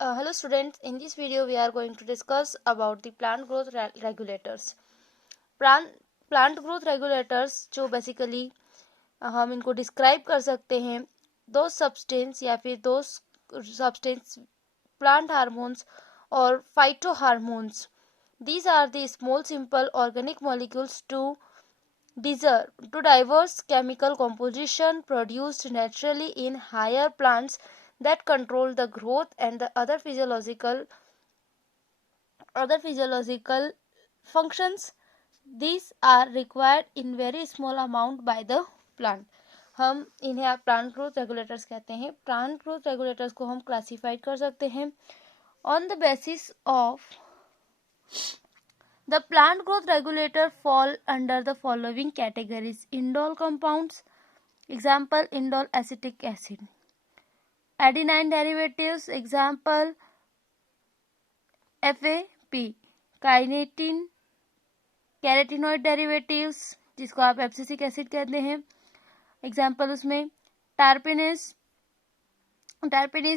Hello students, in this video we are going to discuss about the plant growth regulators. Plant growth regulators जो basically हम इनको describe कर सकते हैं दो सब्सटेंस या फिर दो substance plant hormones or phytohormones. These are the small simple organic molecules to diverse chemical composition produced naturally in higher plants that control the growth and the other physiological functions. These are required in very small amount by the plant. हम इन्हें plant growth regulators कहते हैं. Plant growth regulators को हम classified कर सकते हैं on the basis of the plant growth regulator fall under the following categories: indole compounds, example indole acetic acid; adenine derivatives, example FAP; carotenoid derivatives जिसको आप abscisic acid कहते हैं, example उसमें टार्पेनेस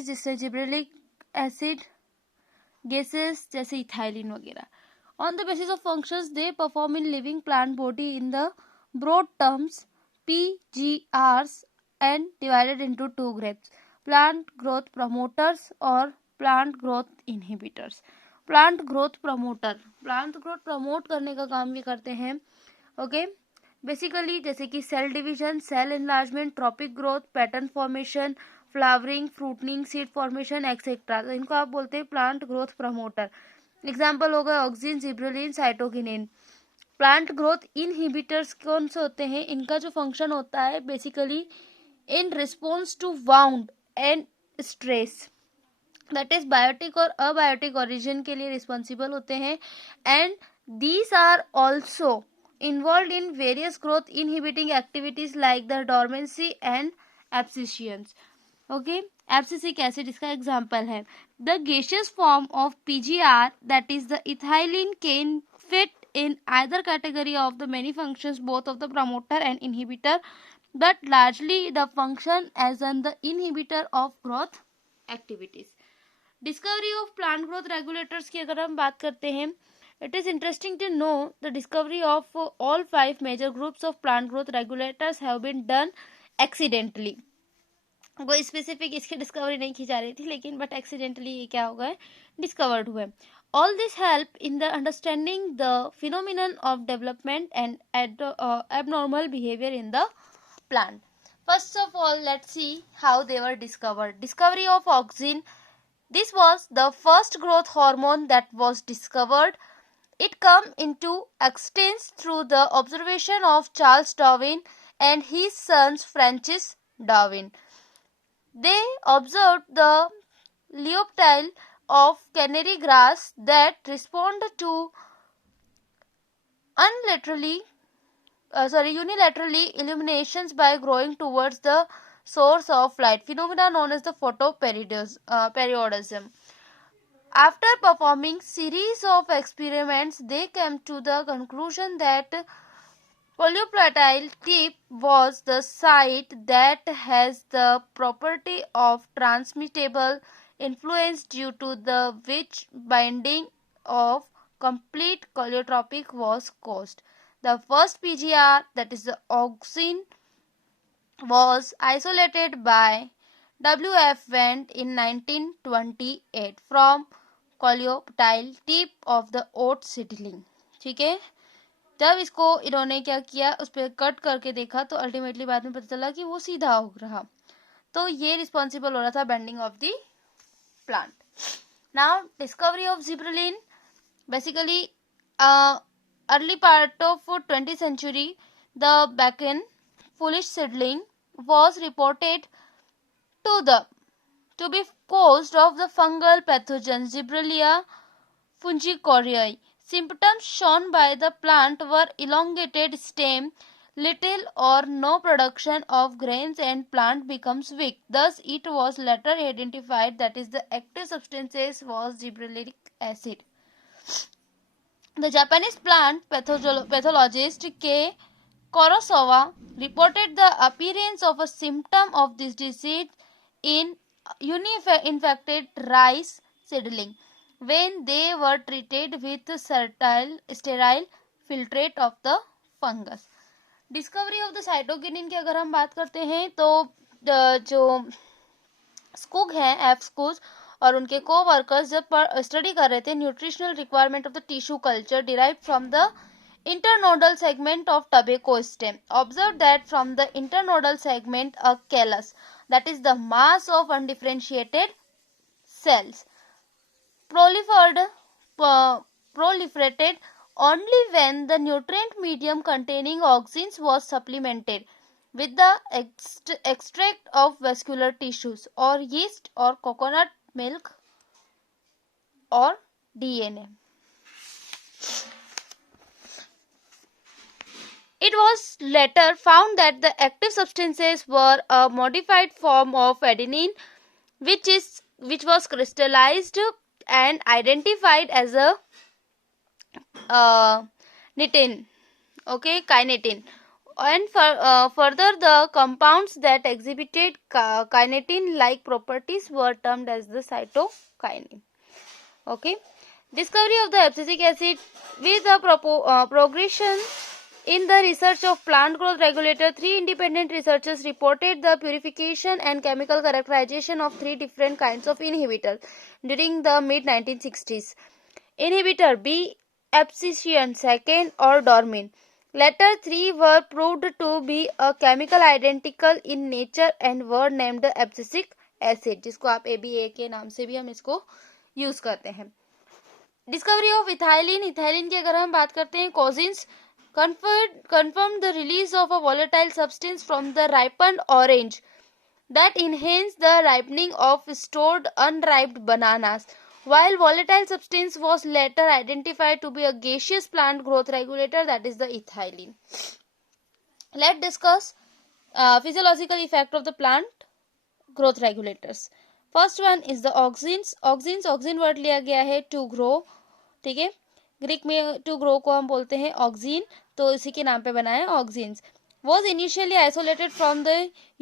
जिससे जिब्रेलिक एसिड, गैसेस जैसे ethylene वगैरह. On the basis of functions they perform in living plant body in the broad terms PGRs and divided into two groups: plant growth promoters or plant growth inhibitors. Plant growth promote करने का काम भी करते हैं. Okay, basically जैसे कि cell division, cell enlargement, tropic growth, pattern formation, flowering, fruiting, seed formation etcetera. तो इनको आप बोलते हैं प्लांट ग्रोथ प्रमोटर. एग्जाम्पल हो गए auxin, gibberellin, cytokinin. Plant growth inhibitors कौन से होते हैं? इनका जो फंक्शन होता है basically in response to wound and stress, that is biotic और अबायोटिक ओरिजिन के लिए रिस्पॉन्सिबल होते हैं. And these are also involve in various growth inhibiting activities like the dormancy and abscissions. Okay, abscisic acid इसका example है. The gaseous form of PGR, that is the ethylene, can fit in either category of the many functions both of the promoter and inhibitor, but largely the function as an the inhibitor of growth activities. Discovery of plant growth regulators की अगर हम बात करते हैं, it is interesting to know the discovery of all 5 major groups of plant growth regulators have been done accidentally. कोई specific इसकी discovery नहीं की जा रही थी, लेकिन बट एक्सीडेंटली ये क्या हो गए, डिस्कवर्ड हुए. All this help in the understanding the phenomenon of development and abnormal behaviour in the plant. First of all let's see how they were discovered. Discovery of auxin. This was the first growth hormone that was discovered. It came into existence through the observation of Charles Darwin and his sons Francis Darwin. They observed the leoptile of canary grass that respond to unilaterally illuminations by growing towards the source of light, phenomena known as the photoperiodism. After performing series of experiments, they came to the conclusion that polyplatyle tip was the site that has the property of transmittable influence, due to the which binding of complete coleotropic was caused. The first PGR, that is the auxin, was isolated by W.F. Wendt in 1928 from coleoptile tip of the oat seedling. ठीक है, जब इसको इन्होंने क्या किया, उस पर cut करके देखा तो अल्टीमेटली बाद में पता चला कि वो सीधा हो रहा. तो ये रिस्पॉन्सिबल हो रहा था bending of the plant. Now discovery of gibberellin. Basically early part of 20th century, the Bacon foolish seedling was reported to be caused of the fungal pathogen Gibberellia fungicoriae. Symptoms shown by the plant were elongated stem, little or no production of grains, and plant becomes weak. Thus it was later identified that is the active substances was gibberellic acid. The Japanese plant pathologist K. Kurosawa reported the appearance of a symptom of this disease in infected rice seedling when they were treated with sterile filtrate of the fungus. Discovery of the cytokinin की अगर हम बात करते हैं तो जो Skoog हैं, F स्कूज और उनके को वर्कर्स जब स्टडी कर रहे थे nutritional requirement of the tissue culture derive from the internodal segment of tobacco stem, observe that from the internodal segment a callus, that is the mass of undifferentiated cells, proliferated only when the nutrient medium containing auxins was supplemented with the extract of vascular tissues or yeast or coconut milk or DNA. It was later found that the active substances were a modified form of adenine, which was crystallized and identified as a kinetin. Okay, kinetin. And further, the compounds that exhibited kinetin-like properties were termed as the cytokinin. Okay, discovery of the abscisic acid with the progression in the research of plant growth regulator, 3 independent researchers reported the purification and chemical characterization of 3 different kinds of inhibitors during the mid-1960s. Inhibitor B, abscission, second, or dormin. Latter 3 were proved to be a chemical identical in nature and were named abscisic acid, जिसको आप ABA के नाम से भी हम इसको use करते हैं. Discovery of ethylene. इथाइलिन की अगर हम बात करते हैं, कोजिन्स confirmed the release of a volatile substance from the ripened orange that enhanced the ripening of stored unripe bananas. While volatile substance was later identified to be a gaseous plant growth regulator, that is the ethylene. Let's discuss physiological effect of the plant growth regulators. First one is the auxins. Auxin word लिया गया है to grow, ठीक है. Greek में to grow को हम बोलते हैं ऑक्सिन, तो इसी के नाम पे बना है auxins. Was initially isolated from the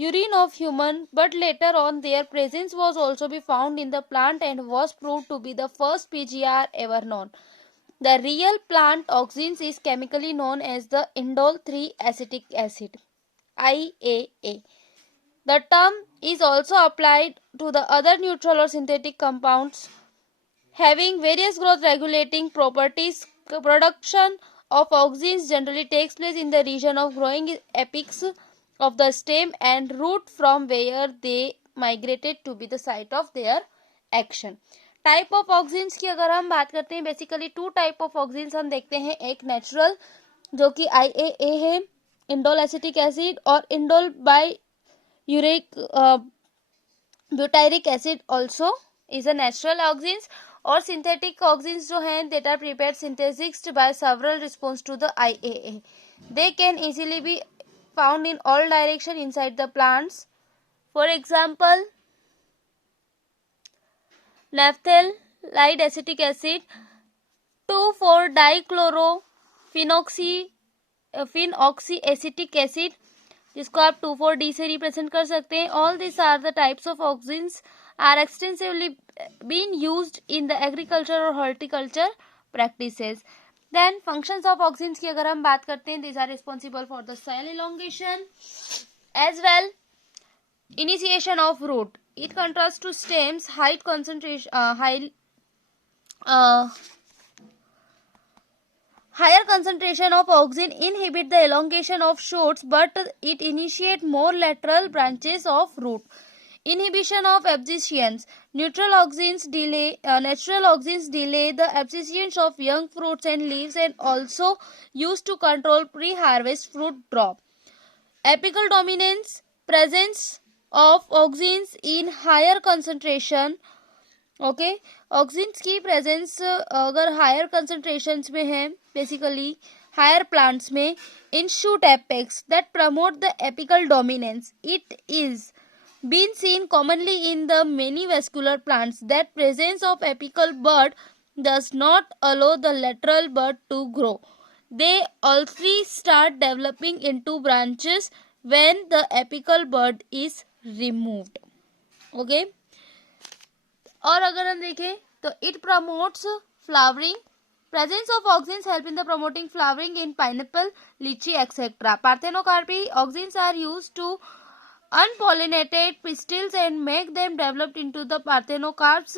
urine of human, but later on their presence was also be found in the plant and was proved to be the first PGR ever known. The real plant auxins is chemically known as the indole 3-acetic acid, IAA. The term is also applied to the other neutral or synthetic compounds having various growth regulating properties. Production of auxins generally takes place in the region of growing apex of the stem and root from where they migrated to be the site of their action. Type of auxins की अगर हम बात करते हैं, basically 2 type of auxins हम देखते हैं. एक नेचुरल जो कि IAA है, इंडोल एसिटिक एसिड, और indole by uric butyric acid also is a natural auxins. और सिंथेटिक ऑक्सिन्स जो हैं, that are prepared synthesized by several response to the IAA. They can easily be found in all direction inside the plants. For example, naphthalide acetic acid, 2,4-dichlorophenoxyacetic acid, जिसको आप 2,4-D से represent कर सकते हैं. All these are the types of auxins are extensively being used in the agriculture or horticulture practices. Then functions of auxins की अगर हम बात करते हैं, these are responsible for the cell elongation as well initiation of root. It contrasts to stems. Higher concentration of auxin inhibit the elongation of shoots, but it initiate more lateral branches of root. Inhibition of abscissions. Natural auxins delay the abscissions of young fruits and leaves and also used to control pre-harvest fruit drop. Apical dominance. Presence of auxins in higher concentration. Okay, auxins की presence अगर higher concentrations में है, basically higher plants में, in shoot apex that promote the apical dominance. It is been seen commonly in the many vascular plants. That presence of apical bud does not allow the lateral bud to grow. They also start developing into branches when the apical bud is removed. Okay. और अगर हम देखें तो it promotes flowering. Presence of auxins help in the promoting flowering in pineapple, lychee, etc. Parthenocarpy auxins are used to unpollinated pistils and make them developed into the parthenocarps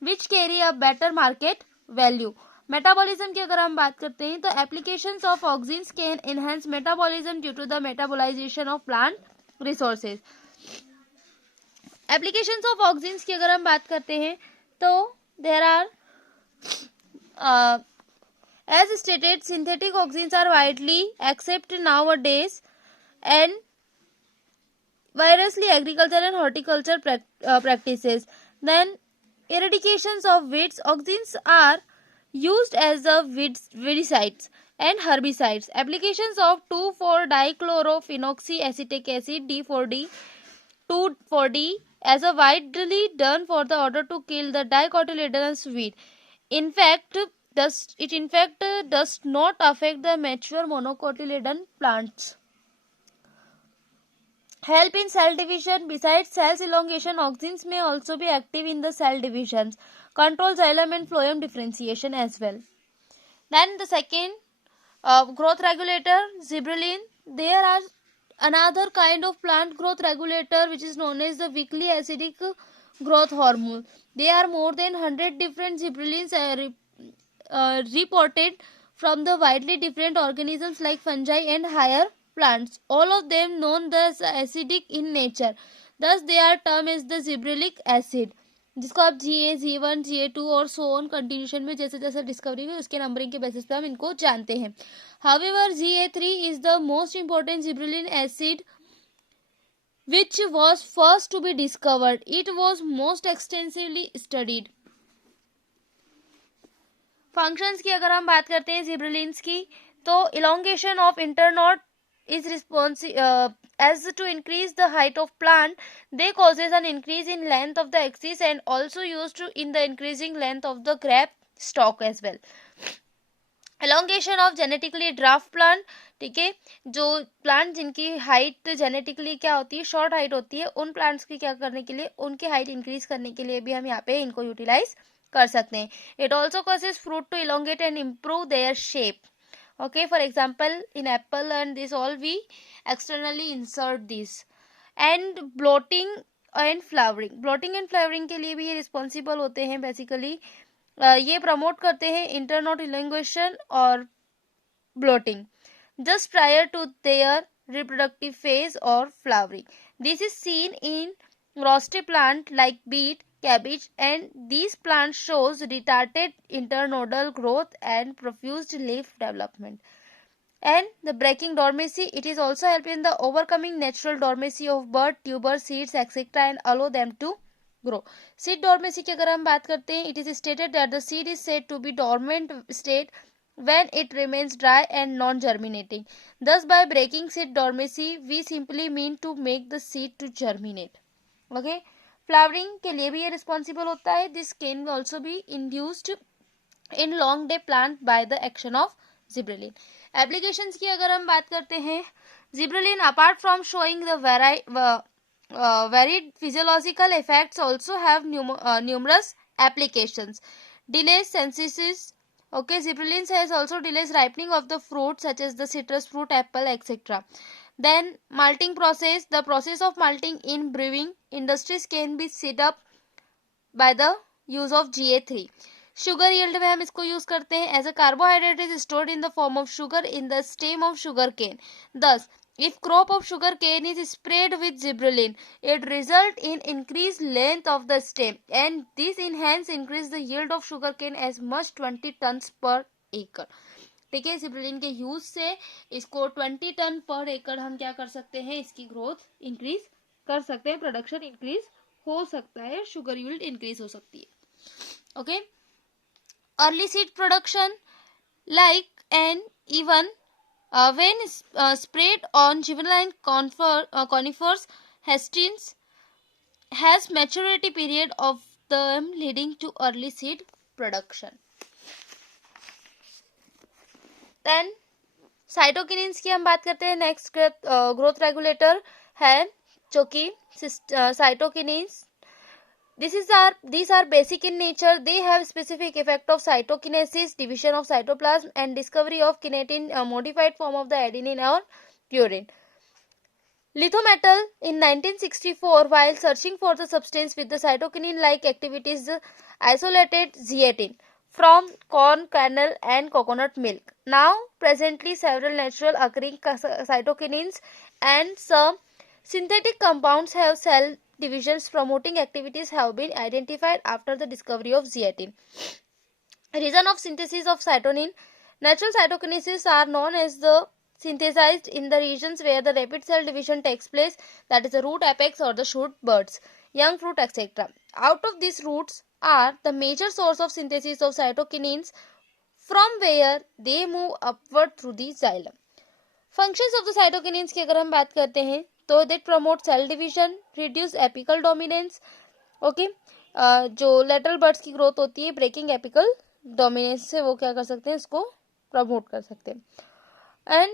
which carry a better market value. Metabolism की अगर हम बात करते हैं तो applications of auxins can enhance metabolism due to the metabolization of plant resources. Applications of auxins की अगर हम बात करते हैं तो there are as stated, synthetic auxins are widely accepted nowadays and variously agriculture and horticulture practices. Then eradications of weeds. Auxins are used as the weedicides and herbicides. Applications of 2,4-dichlorophenoxy acetic acid D4D 2,4-D as a widely done for the order to kill the dicotyledonous weed. It in fact does not affect the mature monocotyledon plants. Help in cell division. Besides cells elongation, auxins may also be active in the cell divisions. Control xylem and phloem differentiation as well. Then the second growth regulator, gibberellin. There are another kind of plant growth regulator which is known as the weakly acidic growth hormone. There are more than 100 different gibberellins reported from the widely different organisms like fungi and higher plants. All of them known as acidic in nature. Thus they are termed as the gibberellic acid, जिसको आप GA, G1, GA2 और so on continuation में जैसे जैसे discovery हुई उसके numbering के basis पे हम इनको जानते हैं. However, GA3 is the most important gibberellin acid which was first to be discovered. It was most extensively studied. Functions की अगर हम बात करते हैं जिब्रेलिन्स की तो elongation of internode is responsive as to increase the height of plant. They causes an increase in length of the axis and also used in the increasing length of the grape stalk as well. elongation of genetically dwarf plant. ठीक है, जो plant जिनकी height genetically क्या होती है, short height होती है, उन प्लांट्स की क्या करने के लिए, उनकी हाइट इंक्रीज करने के लिए भी हम यहाँ पे इनको यूटिलाइज कर सकते हैं. It also causes fruit to elongate and improve their shape. Okay, for example in apple and this all we externally insert this. And bloating and flowering के लिए भी ये रिस्पॉन्सिबल होते हैं. बेसिकली ये प्रमोट करते हैं इंटरनोड इलोंगेशन और bloating just prior to their reproductive phase or flowering. This is seen in roasted plant like beet, cabbage, and these plants shows retarded internodal growth and profuse leaf development. And the breaking dormancy, it is also help in the overcoming natural dormancy of bud, tuber, seeds, etc. and allow them to grow. Seed dormancy की अगर हम बात करते हैं, it is stated that the seed is said to be dormant state when it remains dry and non-germinating. Thus, by breaking seed dormancy, we simply mean to make the seed to germinate. Okay. Flowering के लिए भी ये responsible होता है. This can also be induced in long day plant by the action of gibberellin. Applications की अगर हम बात करते हैं, gibberellin apart from showing the varied physiological effects also have numerous applications. Delays synthesis. Okay, gibberellin has also delays ripening of the fruit such as the citrus fruit, apple, etc. Then malting process. The process of malting in brewing industries can be sped up by the use of GA3. Sugar yield में हम इसको use करते हैं. As a carbohydrate is stored in the form of sugar in the stem of sugar cane. Thus, if crop of sugar cane is sprayed with gibberellin, it result in increased length of the stem, and this enhance increase the yield of sugar cane as much 20 tons per acre. ठीक है, gibberellin के use से इसको 20 ton पर एकड़ हम क्या कर सकते हैं, इसकी ग्रोथ इंक्रीज कर सकते हैं, प्रोडक्शन इंक्रीज हो सकता है, शुगर यील्ड इंक्रीज हो सकती है. Okay, early seed production like and even when sprayed on juvenile conifers, hastings has maturity period of them leading to early seed production. Then साइटोकिनिन्स की हम बात करते हैं. नेक्स्ट ग्रोथ रेगुलेटर है जो कि साइटोकिनिन्स These are basic in nature. They have specific effect of cytokinesis, division of cytoplasm, and discovery of kinetin, a modified form of the adenine or purine. Lithometal in 1964, while searching for the substance with the cytokinin-like activities, isolated zeatin from corn kernel and coconut milk. Now, presently, several natural occurring cytokinins and some synthetic compounds have cell divisions promoting activities have been identified after the discovery of zeatin. Reason of synthesis of cytonin. Natural cytokinesis are known as the synthesized in the regions where the rapid cell division takes place, that is the root apex or the shoot buds, young fruit, etc. Out of these roots are the major source of synthesis of cytokinins from where they move upward through the xylem. Functions of the cytokinins की अगर हम बात करते हैं तो they promote cell division, reduce apical dominance, okay जो lateral buds की growth होती है breaking apical dominance से वो क्या कर सकते हैं, इसको प्रमोट कर सकते हैं. And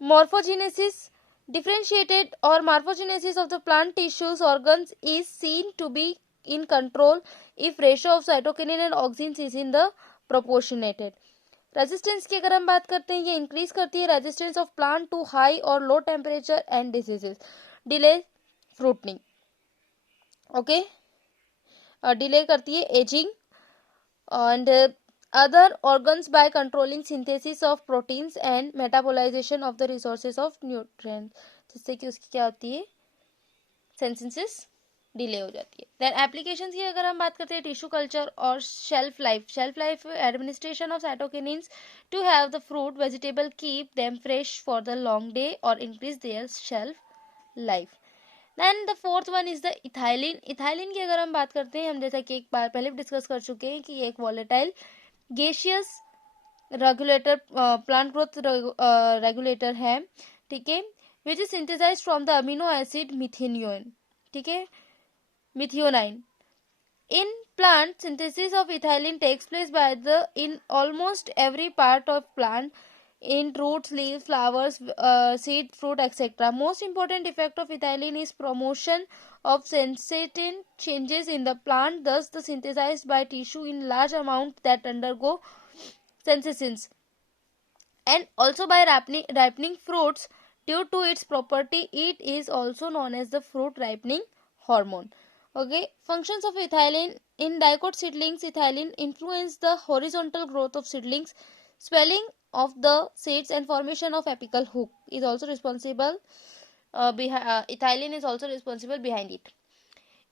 morphogenesis, differentiated or morphogenesis of the plant tissues organs is seen to be in control if ratio of cytokinin and auxins is in the proportionated. Resistance की अगर हम बात करते हैं ये इंक्रीज करती है resistance of plant to high और low temperature and diseases. Delay fruiting, okay, delay करती है ageing and other organs by controlling synthesis of proteins and metabolization of the resources of nutrients, जिससे कि उसकी क्या होती है, सिंथेसिस डिले हो जाती है. देन एप्लीकेशंस की अगर हम बात करते हैं टिश्यू कल्चर और shelf life administration of cytokinins to have the fruit vegetable keep them fresh for the long day और increase their shelf life. Then the fourth one is the ethylene. Ethylene की अगर हम बात करते हैं, हम जैसा कि एक बार पहले भी डिस्कस कर चुके हैं कि ये एक volatile gaseous regulator, plant growth regulator है, ठीक है, which is synthesised from the amino acid methionine, ठीक है, methionine. In plant, synthesis of ethylene takes place by in almost every part of plant, in roots, leaves, flowers, seed, fruit, etc. Most important effect of ethylene is promotion of sensitive changes in the plant, thus the synthesized by tissue in large amount that undergo synthesis, and also by ripening fruits due to its property. It is also known as the fruit ripening hormone. Okay, functions of ethylene in dicot seedlings. Ethylene influence the horizontal growth of seedlings, swelling of the seeds and formation of apical hook is also responsible. Ethylene is also responsible behind it.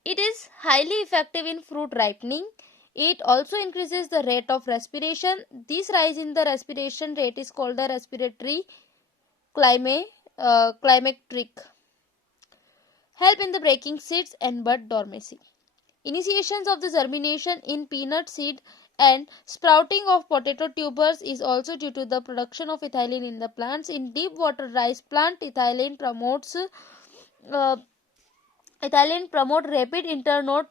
It is highly effective in fruit ripening. It also increases the rate of respiration. This rise in the respiration rate is called the respiratory climacteric. Help in the breaking seeds and bud dormancy. Initiations of the germination in peanut seed and sprouting of potato tubers is also due to the production of ethylene in the plants. In deep water rice plant, ethylene promote rapid internode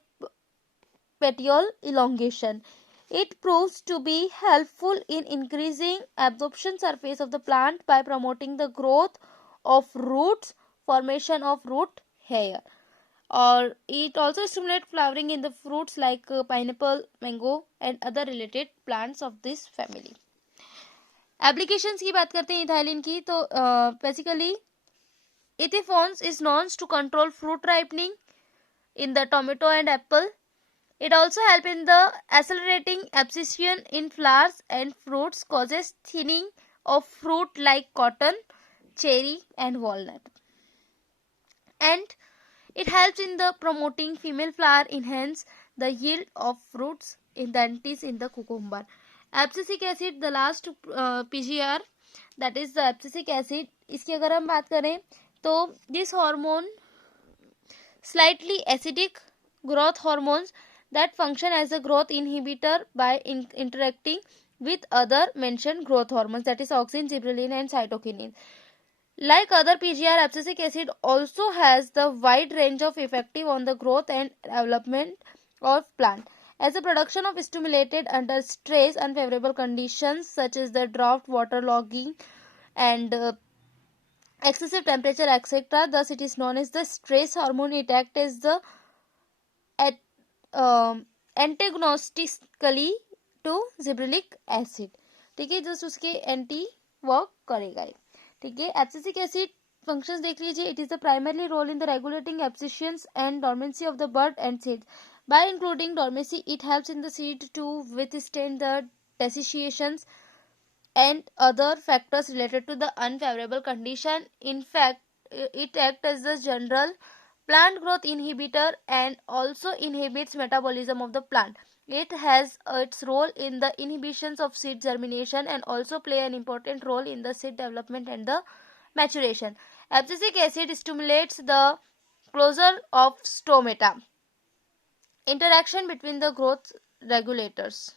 petiole elongation. It proves to be helpful in increasing absorption surface of the plant by promoting the growth of roots, formation of root hair, or it also stimulates flowering in the fruits like pineapple, mango and other related plants of this family. Applications की बात करते हैं ethylene की, तो basically ethephons is known to control fruit ripening in the tomato and apple. It also helps in the accelerating abscission in flowers and fruits, causes thinning of fruit like cotton, cherry and walnut. And it helps in the promoting female flower, enhance the yield of fruits in the antis in the cucumber. Abscisic acid, the last PGR, that is the abscisic acid. इसकी अगर हम बात करें तो this hormone slightly acidic growth hormones that function as a growth inhibitor by interacting with other mentioned growth hormones, that is auxin, gibberellin and cytokinin. Like other PGR, abscisic acid also has the wide range of effective on the growth and development of plant. As the production of stimulated under stress, unfavorable conditions such as the drought, waterlogging and excessive temperature, etc. Thus, it is known as the stress hormone. It acts as the antagonistically to gibberellic acid, ठीक है, just उसके anti work करेगा। ठीक है, abscisic acid functions देख लीजिए। It is the primary role in the regulating abscissions and dormancy of the bud and seeds. By including dormancy it helps in the seed to withstand the desiccations and other factors related to the unfavorable condition. In fact, it acts as the general plant growth inhibitor and also inhibits metabolism of the plant. It has its role in the inhibitions of seed germination and also play an important role in the seed development and the maturation. Abscisic acid stimulates the closure of stomata. Interaction between the growth regulators.